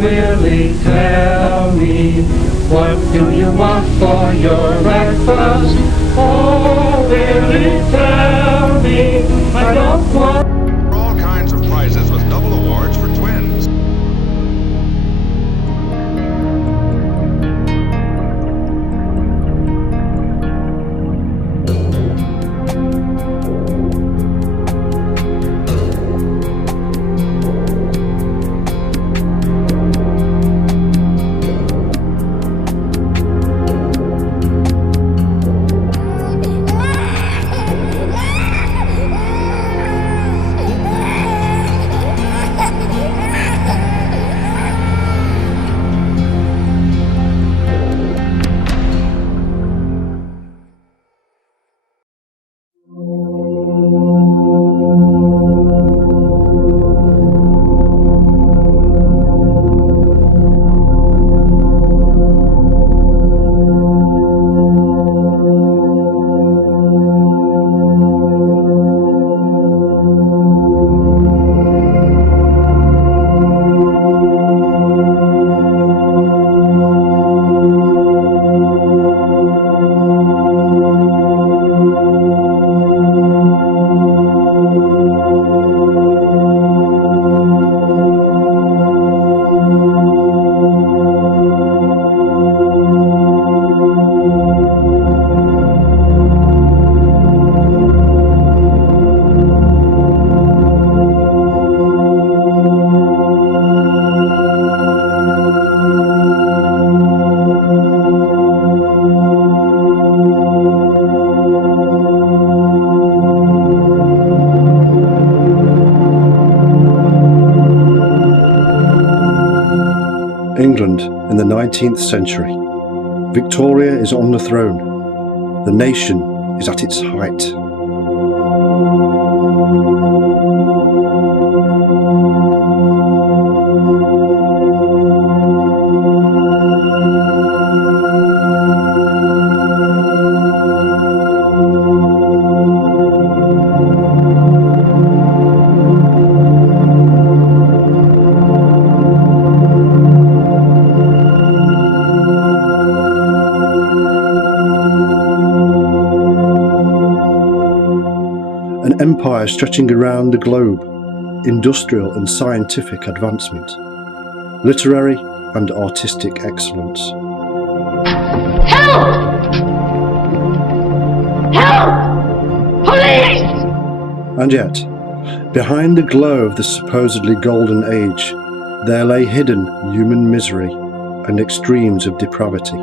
Willie, tell me, what do you want for your breakfast? Oh, Willie, tell me, I don't want... All kinds of prizes with double awards for twins. England in the 19th century. Victoria is on the throne. The nation is at its height. An empire stretching around the globe, industrial and scientific advancement, literary and artistic excellence. Help! Help! Police! And yet, behind the glow of the supposedly golden age, there lay hidden human misery and extremes of depravity.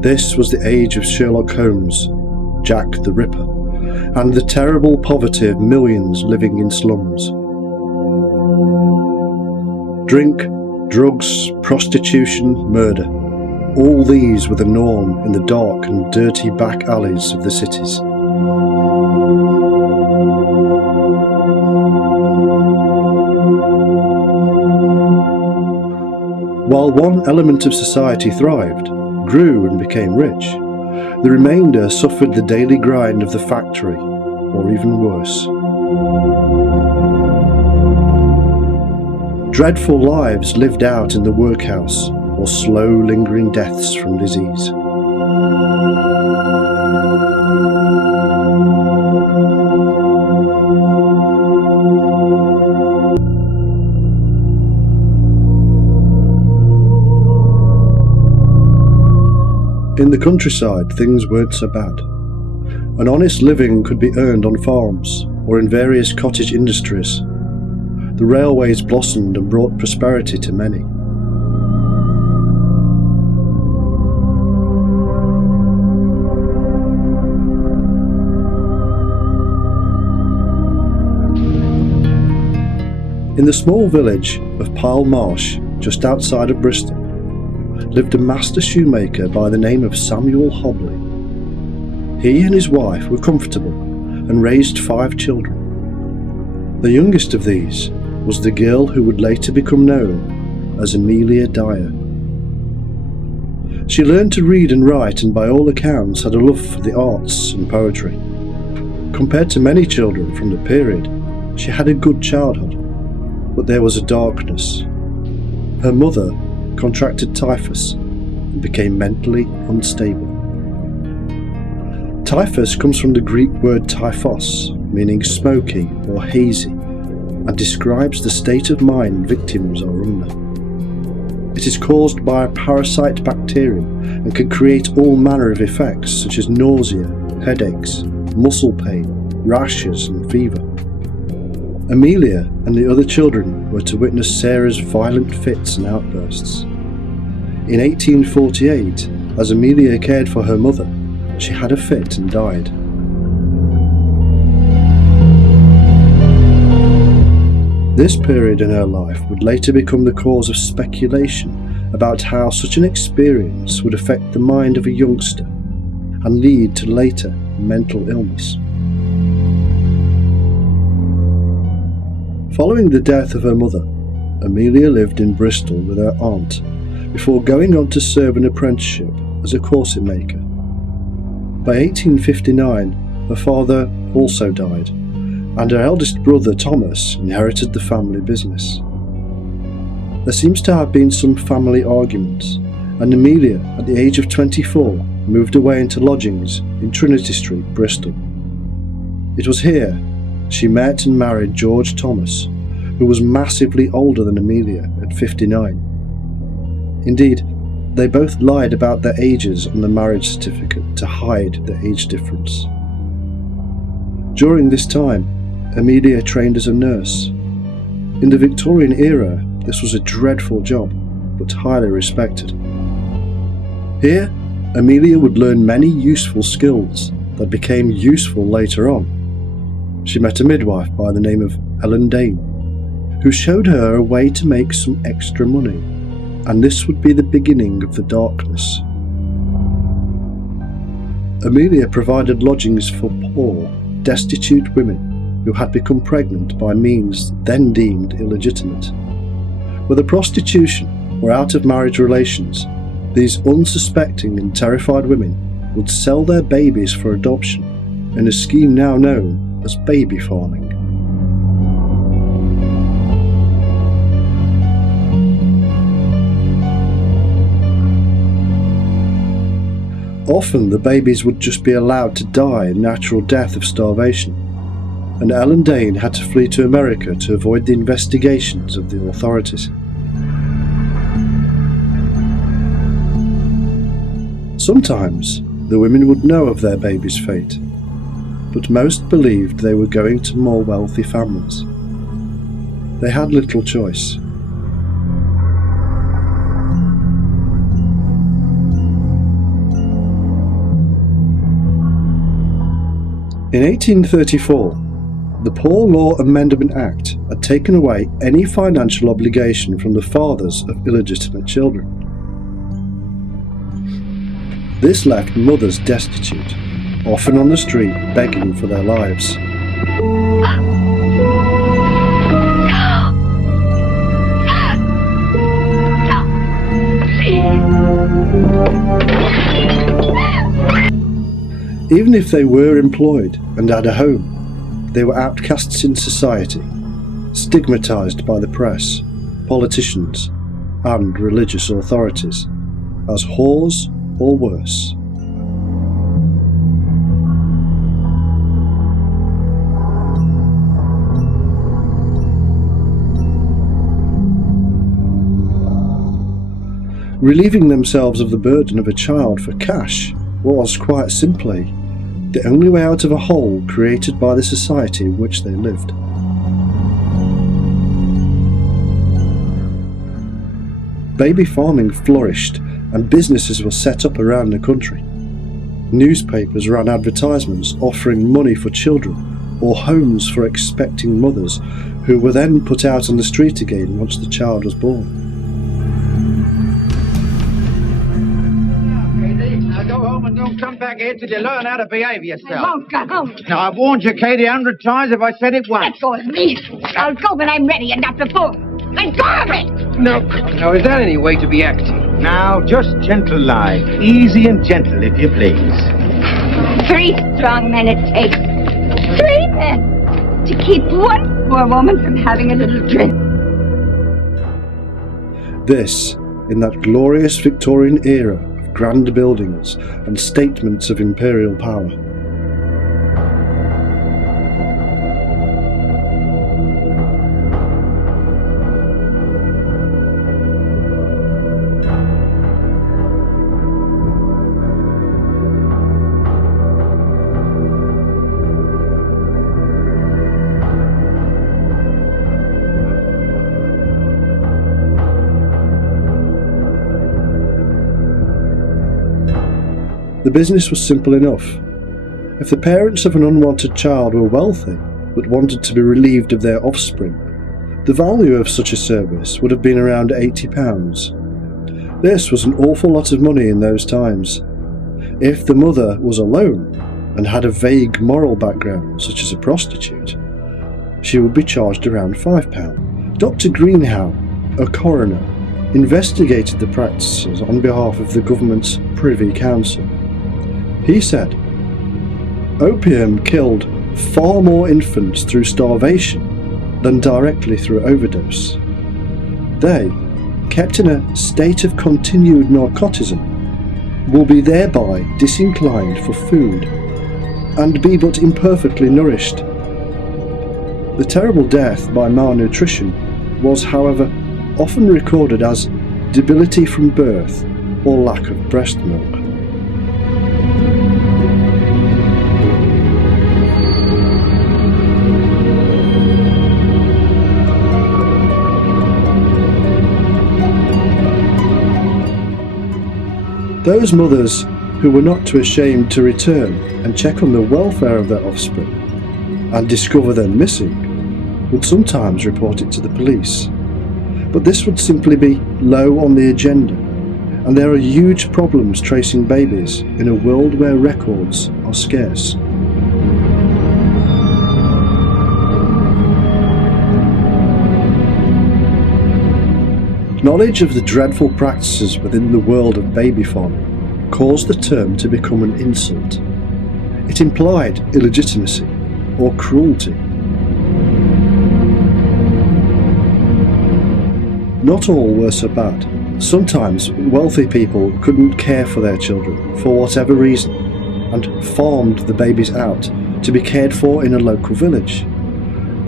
This was the age of Sherlock Holmes, Jack the Ripper, and the terrible poverty of millions living in slums. Drink, drugs, prostitution, murder, all these were the norm in the dark and dirty back alleys of the cities. While one element of society thrived, grew and became rich, the remainder suffered the daily grind of the factory, or even worse. Dreadful lives lived out in the workhouse, or slow lingering deaths from disease. In the countryside, things weren't so bad. An honest living could be earned on farms or in various cottage industries. The railways blossomed and brought prosperity to many. In the small village of Pile Marsh, just outside of Bristol, lived a master shoemaker by the name of Samuel Hobley. He and his wife were comfortable and raised 5 children. The youngest of these was the girl who would later become known as Amelia Dyer. She learned to read and write and by all accounts had a love for the arts and poetry. Compared to many children from the period, she had a good childhood, but there was a darkness. Her mother contracted typhus and became mentally unstable. Typhus comes from the Greek word typhos, meaning smoky or hazy, and describes the state of mind victims are under. It is caused by a parasite bacterium and can create all manner of effects such as nausea, headaches, muscle pain, rashes and fever. Amelia and the other children were to witness Sarah's violent fits and outbursts. In 1848, as Amelia cared for her mother, she had a fit and died. This period in her life would later become the cause of speculation about how such an experience would affect the mind of a youngster and lead to later mental illness. Following the death of her mother, Amelia lived in Bristol with her aunt before going on to serve an apprenticeship as a corset maker. By 1859, her father also died, and her eldest brother Thomas inherited the family business. There seems to have been some family arguments, and Amelia, at the age of 24, moved away into lodgings in Trinity Street, Bristol. It was here she met and married George Thomas, who was massively older than Amelia at 59. Indeed, they both lied about their ages on the marriage certificate to hide the age difference. During this time, Amelia trained as a nurse. In the Victorian era, this was a dreadful job, but highly respected. Here, Amelia would learn many useful skills that became useful later on. She met a midwife by the name of Ellen Dane, who showed her a way to make some extra money, and this would be the beginning of the darkness. Amelia provided lodgings for poor, destitute women who had become pregnant by means then deemed illegitimate. Whether prostitution or out of marriage relations, these unsuspecting and terrified women would sell their babies for adoption in a scheme now known as baby farming. Often the babies would just be allowed to die a natural death of starvation, and Ellen Dane had to flee to America to avoid the investigations of the authorities. Sometimes the women would know of their baby's fate, but most believed they were going to more wealthy families. They had little choice. In 1834, the Poor Law Amendment Act had taken away any financial obligation from the fathers of illegitimate children. This left mothers destitute, often on the street begging for their lives. Even if they were employed and had a home, they were outcasts in society, stigmatised by the press, politicians, and religious authorities as whores or worse. Relieving themselves of the burden of a child for cash was, quite simply, the only way out of a hole created by the society in which they lived. Baby farming flourished and businesses were set up around the country. Newspapers ran advertisements offering money for children or homes for expecting mothers who were then put out on the street again once the child was born. Now go home and don't come back here till you learn how to behave yourself. I won't go home. Now, I've warned you, Katie, 100 times if I said it once. Let go of me. I'll go when I'm ready and not before. Let go of me. Now, is that any way to be acting? Now, just gentle lie. Easy and gentle, if you please. 3 strong men it takes. 3 men to keep one poor woman from having a little drink. This, in that glorious Victorian era of grand buildings and statements of imperial power. The business was simple enough. If the parents of an unwanted child were wealthy but wanted to be relieved of their offspring, the value of such a service would have been around £80. This was an awful lot of money in those times. If the mother was alone and had a vague moral background, such as a prostitute, she would be charged around £5. Dr. Greenhow, a coroner, investigated the practices on behalf of the government's Privy Council. He said, "Opium killed far more infants through starvation than directly through overdose. They, kept in a state of continued narcotism, will be thereby disinclined for food, and be but imperfectly nourished." The terrible death by malnutrition was, however, often recorded as debility from birth or lack of breast milk. Those mothers who were not too ashamed to return and check on the welfare of their offspring and discover them missing would sometimes report it to the police. But this would simply be low on the agenda, and there are huge problems tracing babies in a world where records are scarce. Knowledge of the dreadful practices within the world of baby farming caused the term to become an insult. It implied illegitimacy or cruelty. Not all were so bad. Sometimes wealthy people couldn't care for their children for whatever reason and farmed the babies out to be cared for in a local village.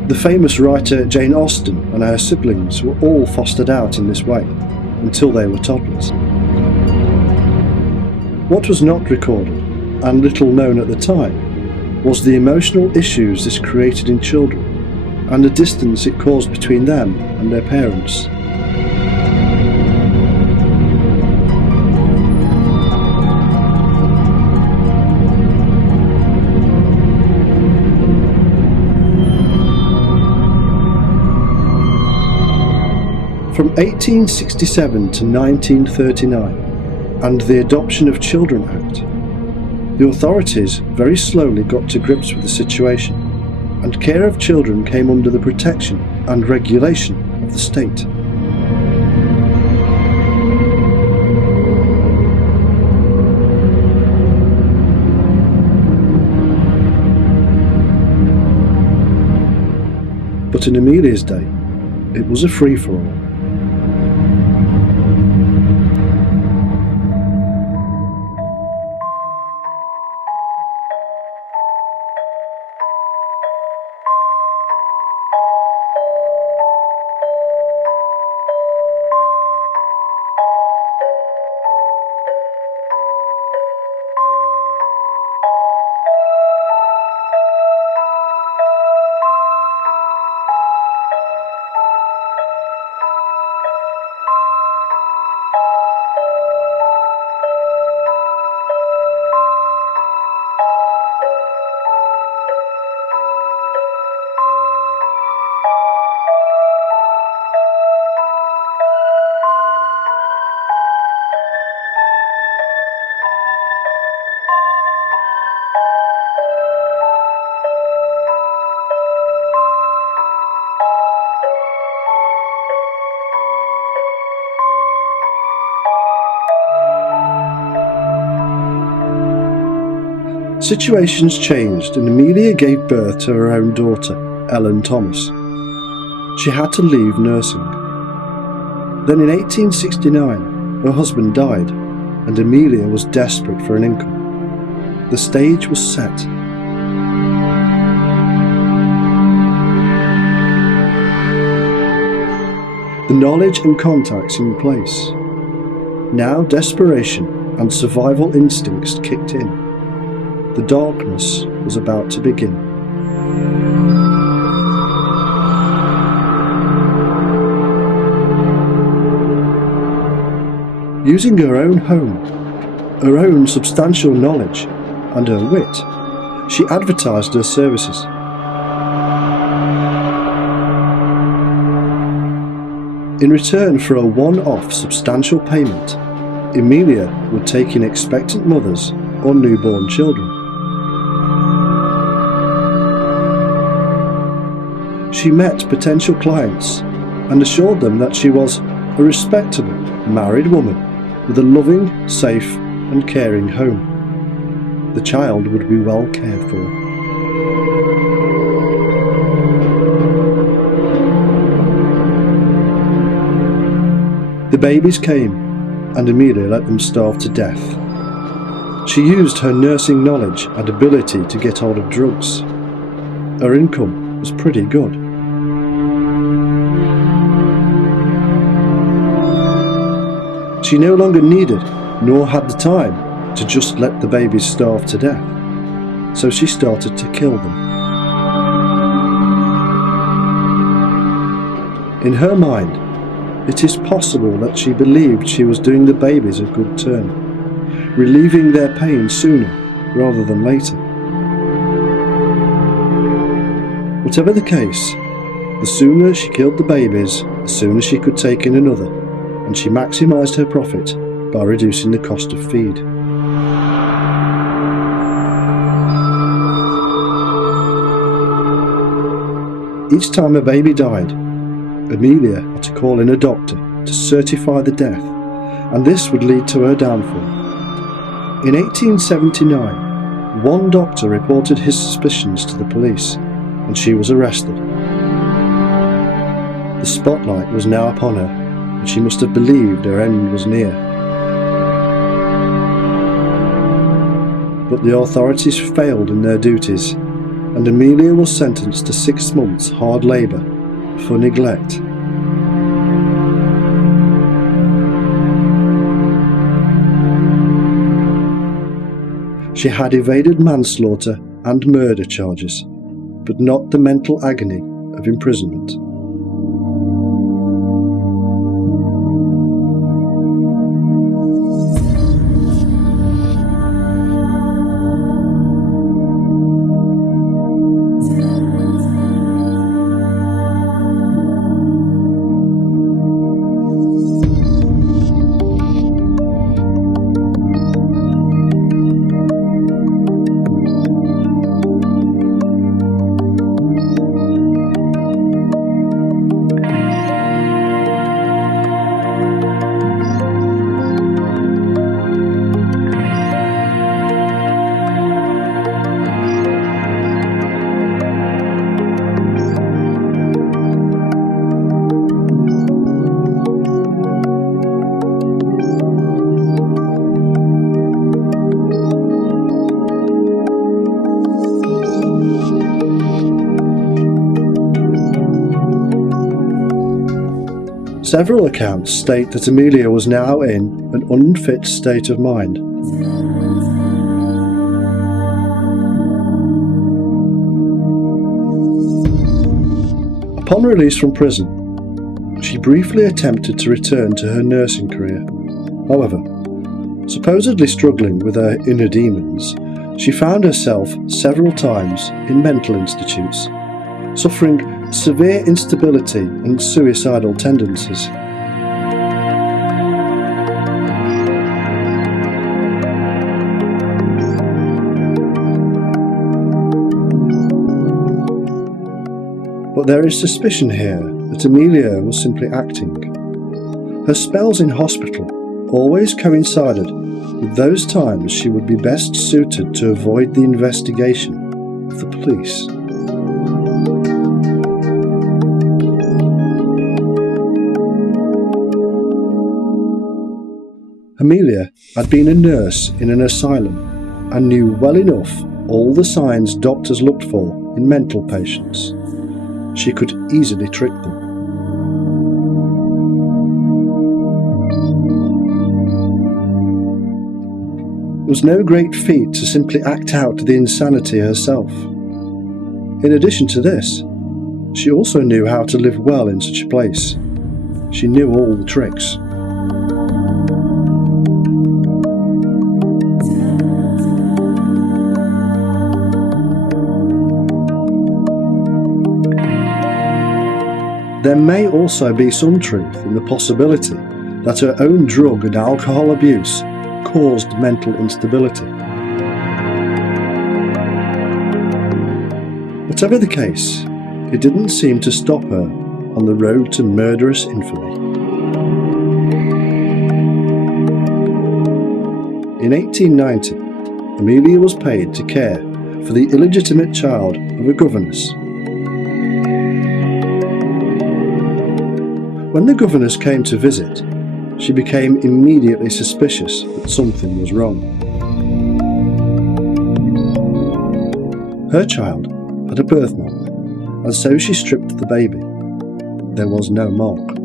The famous writer Jane Austen and her siblings were all fostered out in this way until they were toddlers. What was not recorded, and little known at the time, was the emotional issues this created in children and the distance it caused between them and their parents. From 1867 to 1939 and the Adoption of Children Act, the authorities very slowly got to grips with the situation, and care of children came under the protection and regulation of the state. But in Amelia's day, it was a free-for-all. Situations changed and Amelia gave birth to her own daughter, Ellen Thomas. She had to leave nursing. Then in 1869, her husband died and Amelia was desperate for an income. The stage was set. The knowledge and contacts in place. Now desperation and survival instincts kicked in. The darkness was about to begin. Using her own home, her own substantial knowledge, and her wit, she advertised her services. In return for a one-off substantial payment, Amelia would take in expectant mothers or newborn children. She met potential clients and assured them that she was a respectable, married woman with a loving, safe and caring home. The child would be well cared for. The babies came and Amelia let them starve to death. She used her nursing knowledge and ability to get hold of drugs. Her income was pretty good. She no longer needed, nor had the time, to just let the babies starve to death, so she started to kill them. In her mind, it is possible that she believed she was doing the babies a good turn, relieving their pain sooner rather than later. Whatever the case, the sooner she killed the babies, the sooner she could take in another, and she maximised her profit by reducing the cost of feed. Each time a baby died, Amelia had to call in a doctor to certify the death, and this would lead to her downfall. In 1879, one doctor reported his suspicions to the police, and she was arrested. The spotlight was now upon her, and she must have believed her end was near. But the authorities failed in their duties, and Amelia was sentenced to 6 months hard labour for neglect. She had evaded manslaughter and murder charges, but not the mental agony of imprisonment. Several accounts state that Amelia was now in an unfit state of mind. Upon release from prison, she briefly attempted to return to her nursing career. However, supposedly struggling with her inner demons, she found herself several times in mental institutes, suffering severe instability and suicidal tendencies. But there is suspicion here that Amelia was simply acting. Her spells in hospital always coincided with those times she would be best suited to avoid the investigation of the police. Amelia had been a nurse in an asylum and knew well enough all the signs doctors looked for in mental patients. She could easily trick them. It was no great feat to simply act out the insanity herself. In addition to this, she also knew how to live well in such a place. She knew all the tricks. There may also be some truth in the possibility that her own drug and alcohol abuse caused mental instability. Whatever the case, it didn't seem to stop her on the road to murderous infamy. In 1890, Amelia was paid to care for the illegitimate child of a governess. When the governess came to visit, she became immediately suspicious that something was wrong. Her child had a birthmark, and so she stripped the baby. There was no mark.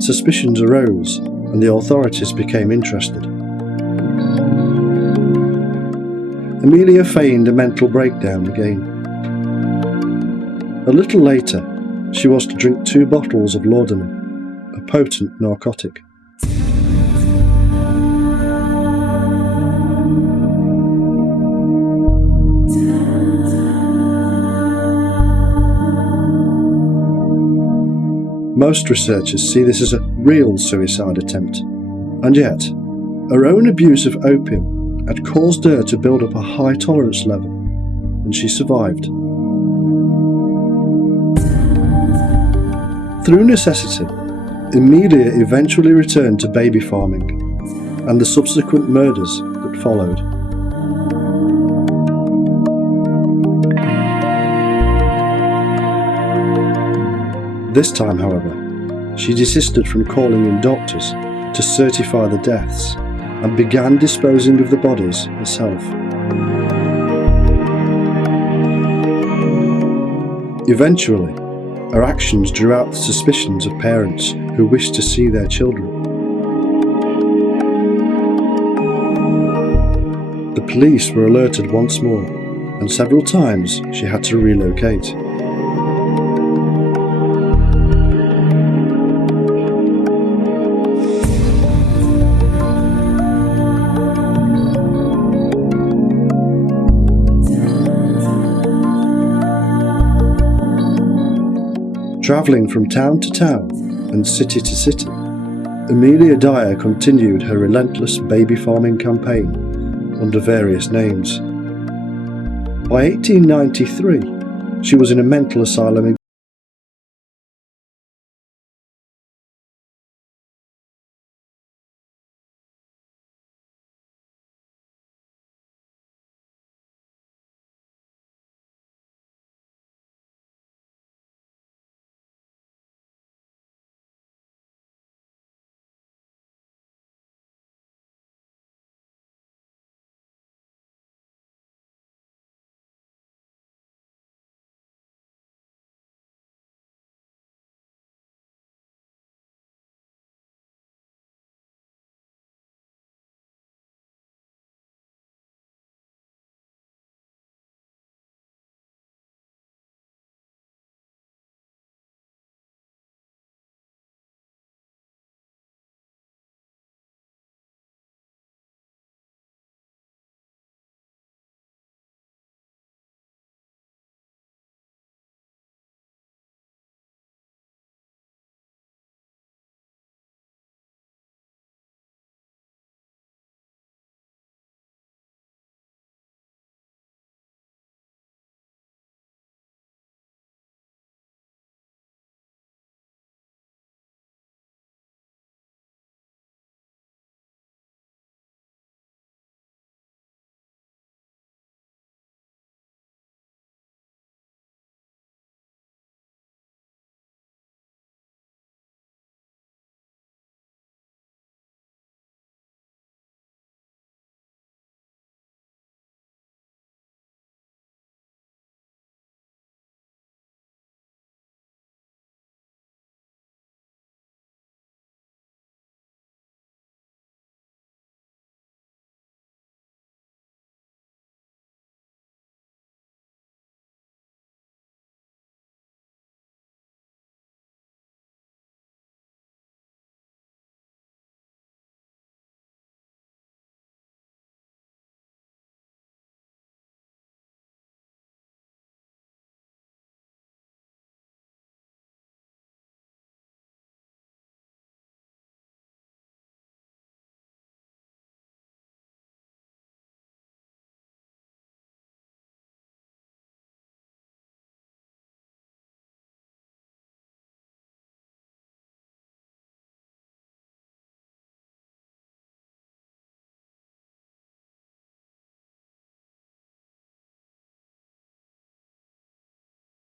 Suspicions arose, and the authorities became interested. Amelia feigned a mental breakdown again. A little later, she was to drink 2 bottles of laudanum, a potent narcotic. Most researchers see this as a real suicide attempt, and yet, her own abuse of opium had caused her to build up a high tolerance level, and she survived. Through necessity, Amelia eventually returned to baby farming and the subsequent murders that followed. This time, however, she desisted from calling in doctors to certify the deaths and began disposing of the bodies herself. Eventually, her actions drew out the suspicions of parents who wished to see their children. The police were alerted once more, and several times she had to relocate. Travelling from town to town and city to city, Amelia Dyer continued her relentless baby farming campaign under various names. By 1893, she was in a mental asylum in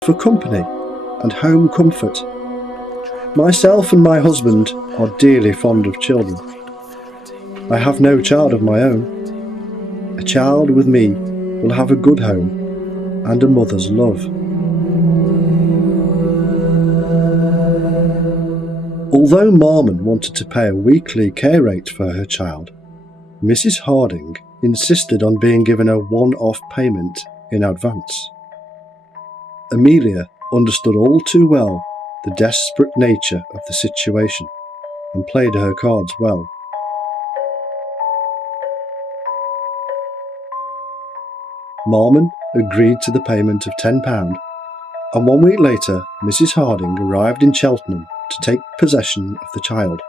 for company and home comfort. Myself and my husband are dearly fond of children. I have no child of my own. A child with me will have a good home and a mother's love. Although Marmon wanted to pay a weekly care rate for her child, Mrs. Harding insisted on being given a one-off payment in advance. Amelia understood all too well the desperate nature of the situation and played her cards well. Marmon agreed to the payment of £10, and 1 week later Mrs. Harding arrived in Cheltenham to take possession of the child.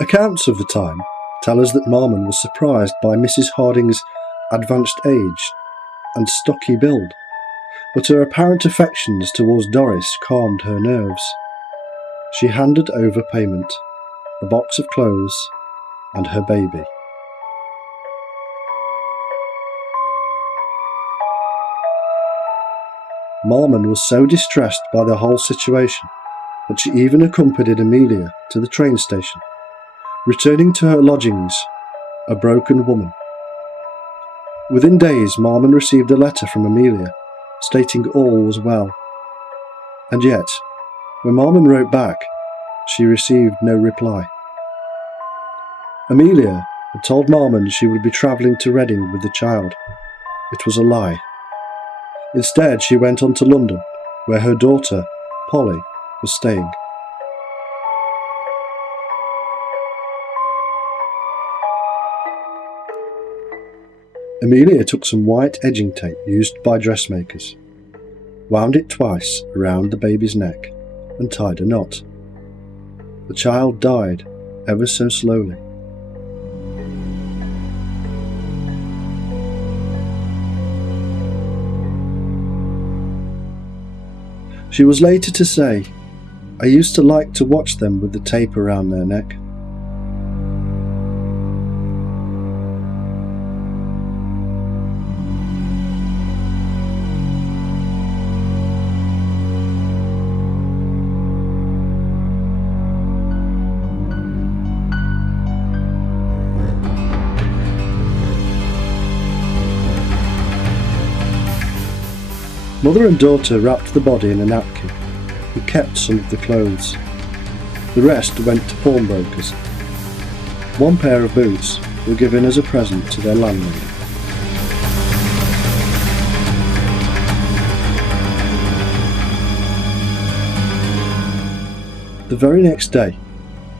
Accounts of the time tell us that Marmon was surprised by Mrs. Harding's advanced age and stocky build, but her apparent affections towards Doris calmed her nerves. She handed over payment, a box of clothes, and her baby. Marmon was so distressed by the whole situation that she even accompanied Amelia to the train station, returning to her lodgings a broken woman. Within days, Marmon received a letter from Amelia stating all was well. And yet, when Marmon wrote back, she received no reply. Amelia had told Marmon she would be travelling to Reading with the child. It was a lie. Instead, she went on to London, where her daughter, Polly, was staying. Amelia took some white edging tape used by dressmakers, wound it twice around the baby's neck, and tied a knot. The child died ever so slowly. She was later to say, "I used to like to watch them with the tape around their neck." Mother and daughter wrapped the body in a napkin and kept some of the clothes. The rest went to pawnbrokers. 1 pair of boots were given as a present to their landlady. The very next day,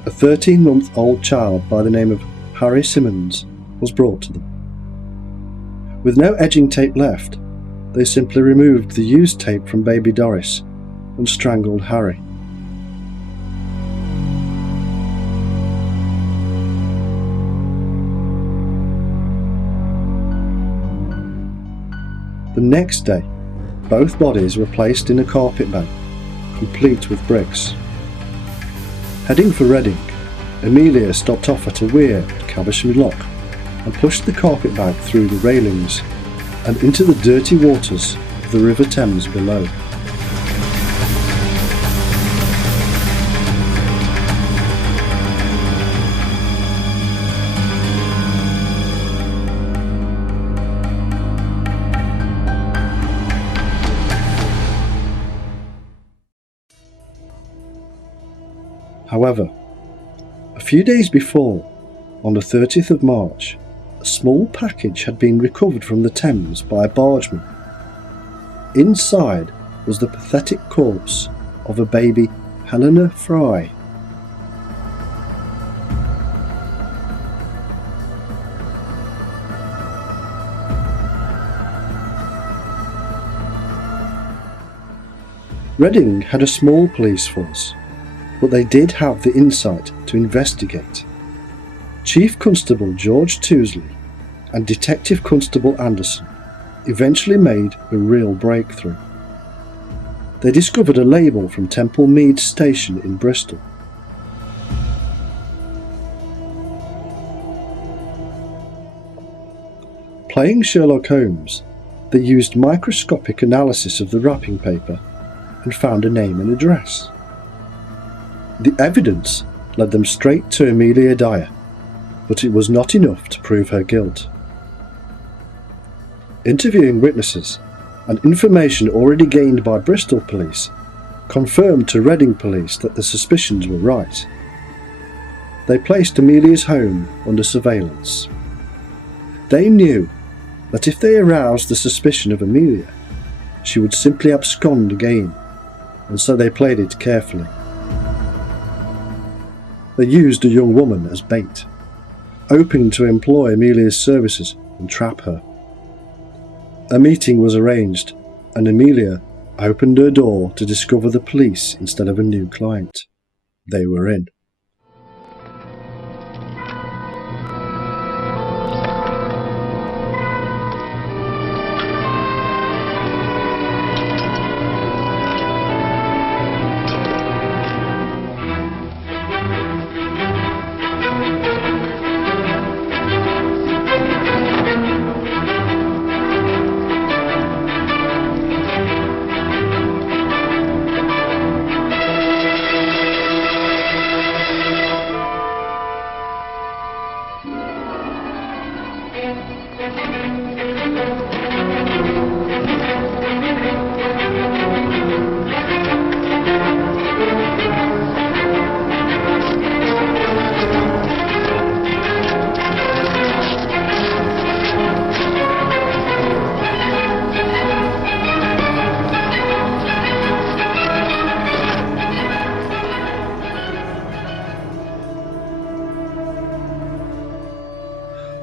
a 13-month-old child by the name of Harry Simmons was brought to them. With no edging tape left, they simply removed the used tape from baby Doris and strangled Harry. The next day, both bodies were placed in a carpet bag, complete with bricks. Heading for Reading, Amelia stopped off at a weir at Caversham Lock and pushed the carpet bag through the railings and into the dirty waters of the River Thames below. However, a few days before, on the 30th of March, a small package had been recovered from the Thames by a bargeman. Inside was the pathetic corpse of a baby Helena Fry. Reading had a small police force, but they did have the insight to investigate. Chief Constable George Tousley and Detective Constable Anderson eventually made a real breakthrough. They discovered a label from Temple Mead Station in Bristol. Playing Sherlock Holmes, they used microscopic analysis of the wrapping paper and found a name and address. The evidence led them straight to Amelia Dyer, but it was not enough to prove her guilt. Interviewing witnesses and information already gained by Bristol police confirmed to Reading police that the suspicions were right. They placed Amelia's home under surveillance. They knew that if they aroused the suspicion of Amelia, she would simply abscond again, and so they played it carefully. They used a young woman as bait, hoping to employ Amelia's services and trap her. A meeting was arranged, and Amelia opened her door to discover the police instead of a new client. They were in.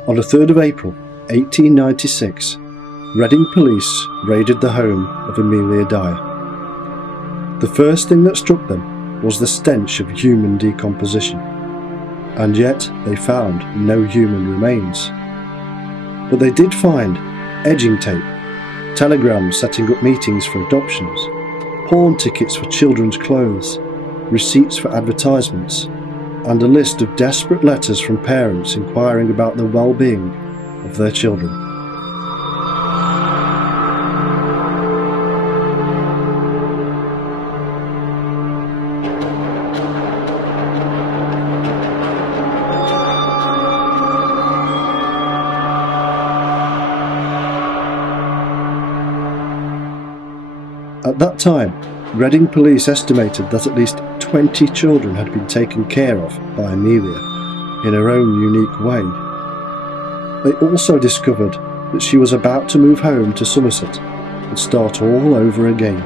On the 3rd of April 1896, Reading police raided the home of Amelia Dyer. The first thing that struck them was the stench of human decomposition, and yet they found no human remains. But they did find edging tape, telegrams setting up meetings for adoptions, pawn tickets for children's clothes, receipts for advertisements, and a list of desperate letters from parents inquiring about the well-being of their children. At that time, Reading police estimated that at least 20 children had been taken care of by Amelia in her own unique way. They also discovered that she was about to move home to Somerset and start all over again.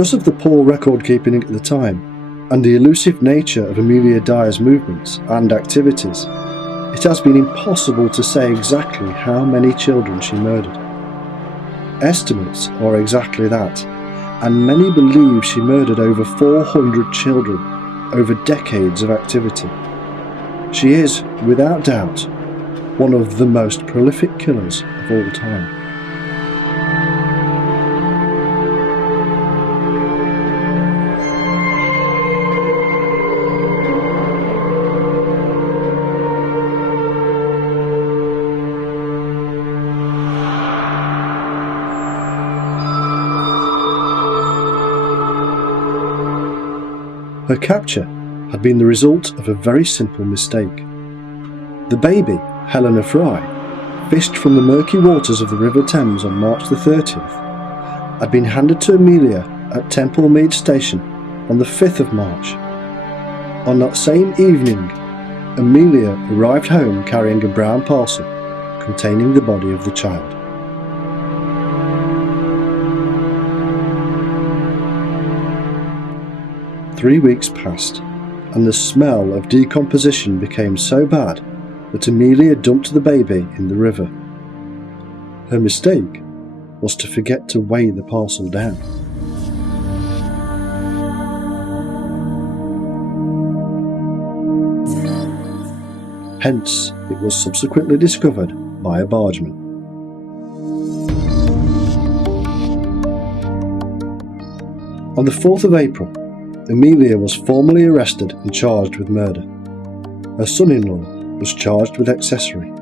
Because of the poor record keeping at the time, and the elusive nature of Amelia Dyer's movements and activities, it has been impossible to say exactly how many children she murdered. Estimates are exactly that, and many believe she murdered over 400 children over decades of activity. She is, without doubt, one of the most prolific killers of all time. Her capture had been the result of a very simple mistake. The baby, Helena Fry, fished from the murky waters of the River Thames on March the 30th, had been handed to Amelia at Temple Mead Station on the 5th of March. On that same evening, Amelia arrived home carrying a brown parcel containing the body of the child. Three weeks passed, and the smell of decomposition became so bad that Amelia dumped the baby in the river. Her mistake was to forget to weigh the parcel down. Hence, it was subsequently discovered by a bargeman. On the 4th of April, Amelia was formally arrested and charged with murder. Her son-in-law was charged with accessory.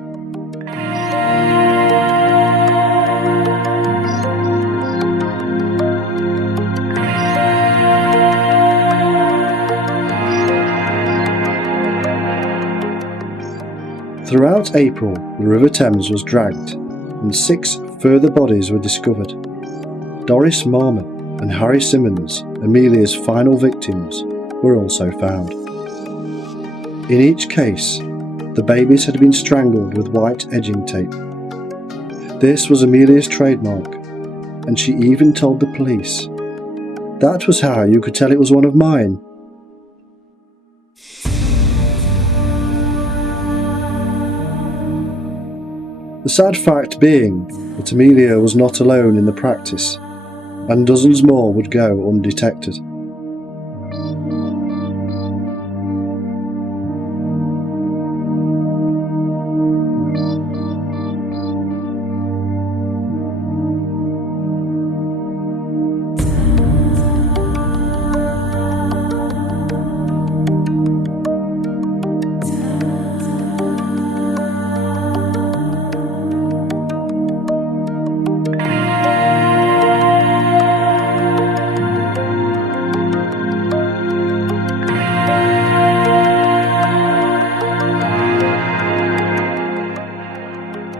Throughout April, the River Thames was dragged, and 6 further bodies were discovered. Doris Marmot and Harry Simmons, Amelia's final victims, were also found. In each case, the babies had been strangled with white edging tape. This was Amelia's trademark, and she even told the police, "That was how you could tell it was one of mine." The sad fact being that Amelia was not alone in the practice, and dozens more would go undetected.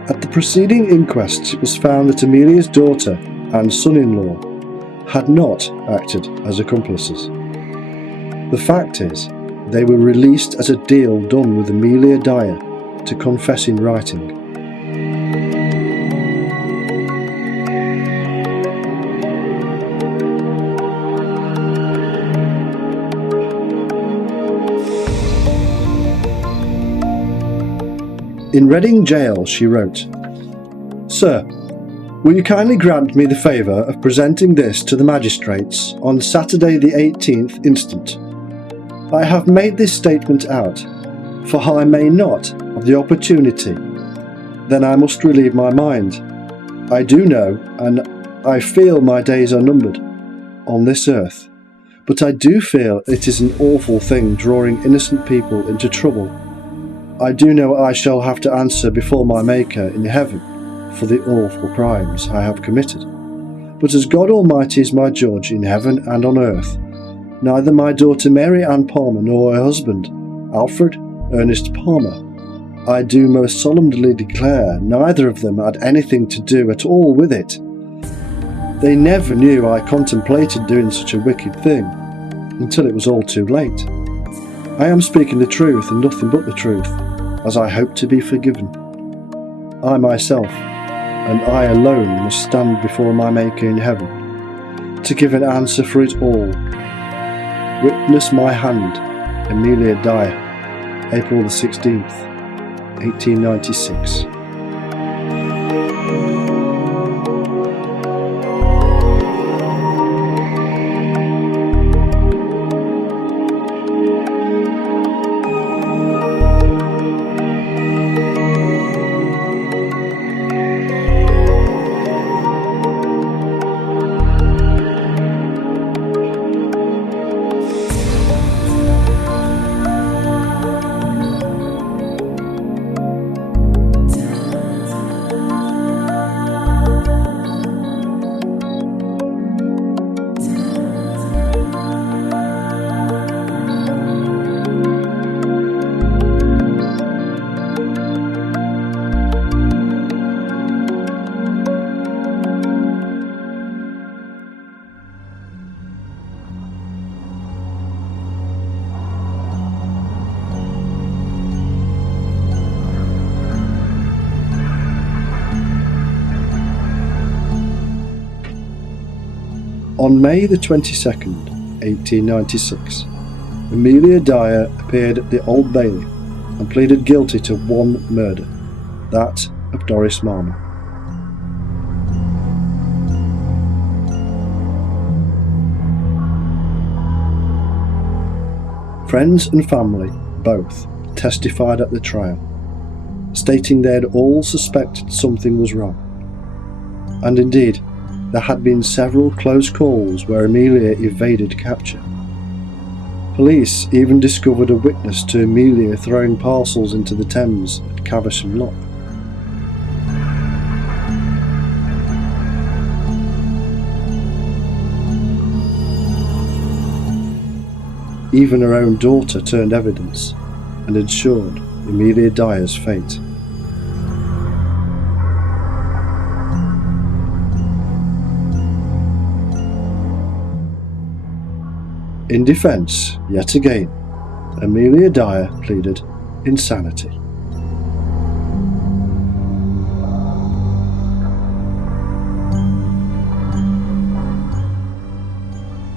At the preceding inquest, it was found that Amelia's daughter and son-in-law had not acted as accomplices. The fact is, they were released as a deal done with Amelia Dyer to confess in writing. In Reading Jail, she wrote, "Sir, will you kindly grant me the favour of presenting this to the magistrates on Saturday the 18th instant? I have made this statement out, for I may not have the opportunity. Then I must relieve my mind. I do know, and I feel my days are numbered on this earth, but I do feel it is an awful thing drawing innocent people into trouble. I do know I shall have to answer before my Maker in heaven for the awful crimes I have committed. But as God Almighty is my judge in heaven and on earth, neither my daughter Mary Ann Palmer nor her husband, Alfred Ernest Palmer, I do most solemnly declare neither of them had anything to do at all with it. They never knew I contemplated doing such a wicked thing, until it was all too late. I am speaking the truth and nothing but the truth, as I hope to be forgiven. I myself, and I alone, must stand before my Maker in heaven, to give an answer for it all. Witness my hand, Amelia Dyer, April the 16th, 1896. On May the 22nd, 1896, Amelia Dyer appeared at the Old Bailey and pleaded guilty to one murder, that of Doris Marmot. Friends and family, both, testified at the trial. stating they had all suspected something was wrong. And indeed, there had been several close calls where Amelia evaded capture. Police even discovered a witness to Amelia throwing parcels into the Thames at Caversham Lock. Even her own daughter turned evidence and ensured Amelia Dyer's fate. In defence, yet again, Amelia Dyer pleaded insanity.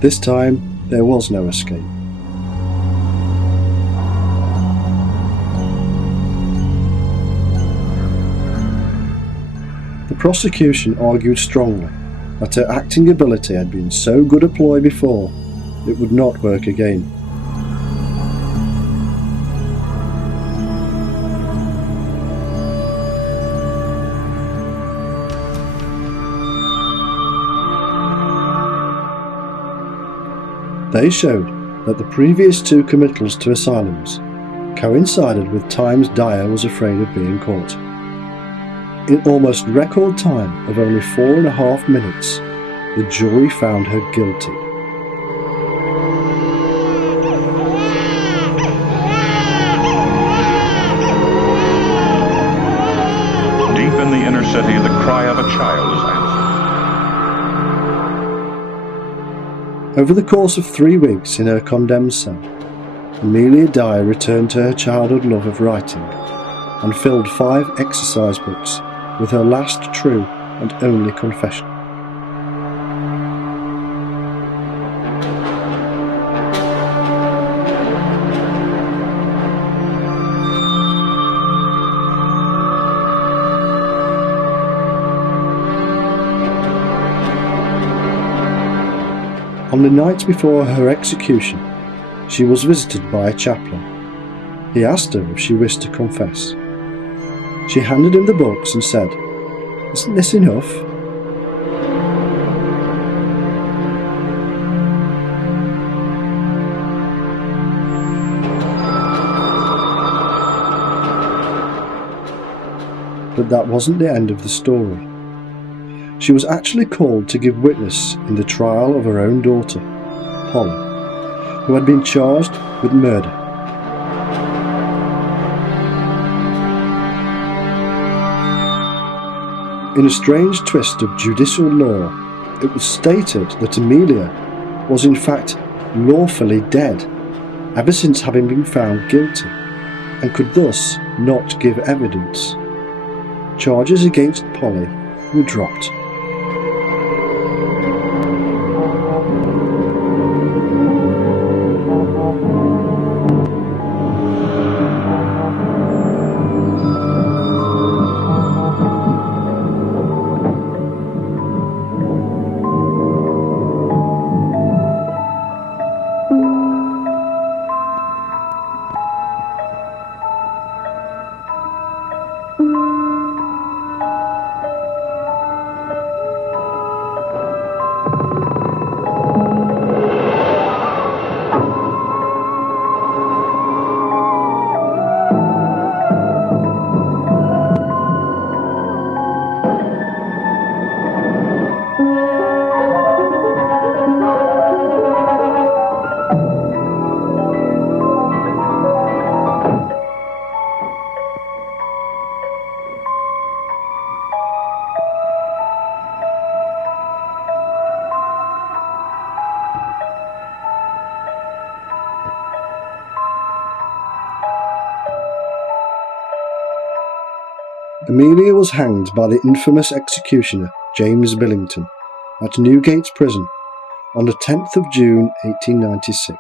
This time, there was no escape. The prosecution argued strongly that her acting ability had been so good a ploy before, it would not work again. They showed that the previous two committals to asylums coincided with times Dyer was afraid of being caught. In almost record time of only 4.5 minutes, the jury found her guilty. Deep in the inner city, the cry of a child is answered. Over the course of 3 weeks in her condemned cell, Amelia Dyer returned to her childhood love of writing and filled 5 exercise books with her last true and only confession. On the night before her execution, she was visited by a chaplain. He asked her if she wished to confess. She handed him the books and said, "Isn't this enough?" But that wasn't the end of the story. She was actually called to give witness in the trial of her own daughter, Polly, who had been charged with murder. In a strange twist of judicial law, it was stated that Amelia was in fact lawfully dead ever since having been found guilty, and could thus not give evidence. Charges against Polly were dropped. Amelia was hanged by the infamous executioner James Billington at Newgate Prison on the 10th of June 1896.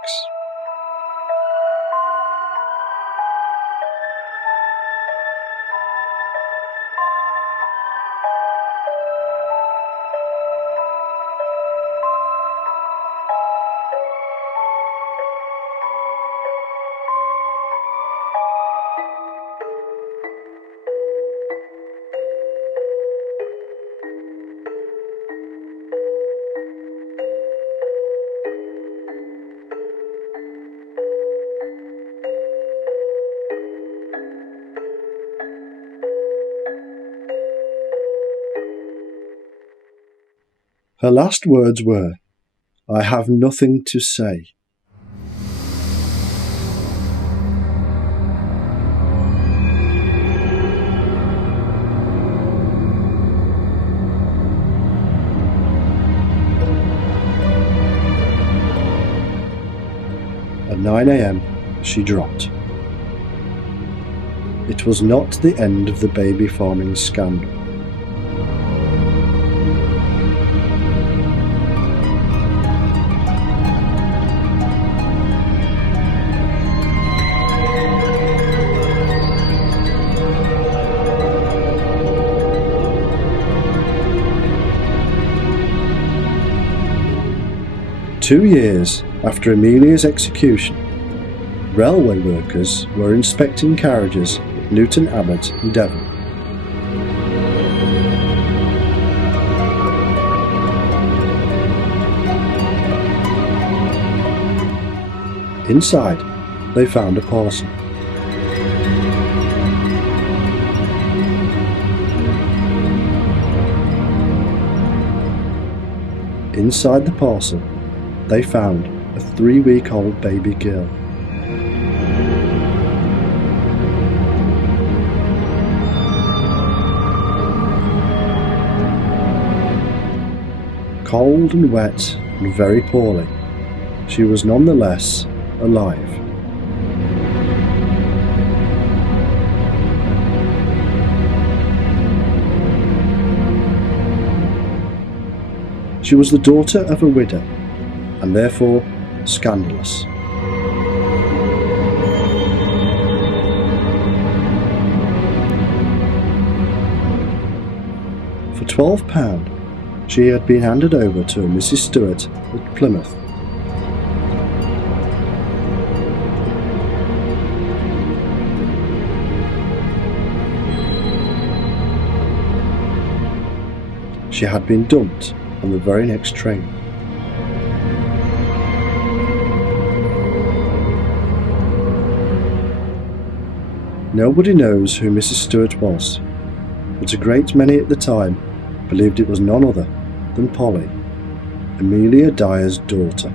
Her last words were, "I have nothing to say." At 9 a.m, she dropped. It was not the end of the baby farming scandal. Two years after Amelia's execution, railway workers were inspecting carriages at Newton Abbot in Devon. Inside, they found a parcel. Inside the parcel, they found a 3-week-old baby girl. Cold and wet and very poorly, she was nonetheless alive. She was the daughter of a widow, and therefore scandalous. For £12, she had been handed over to a Mrs. Stewart at Plymouth. She had been dumped on the very next train. Nobody knows who Mrs. Stewart was, but a great many at the time believed it was none other than Polly, Amelia Dyer's daughter.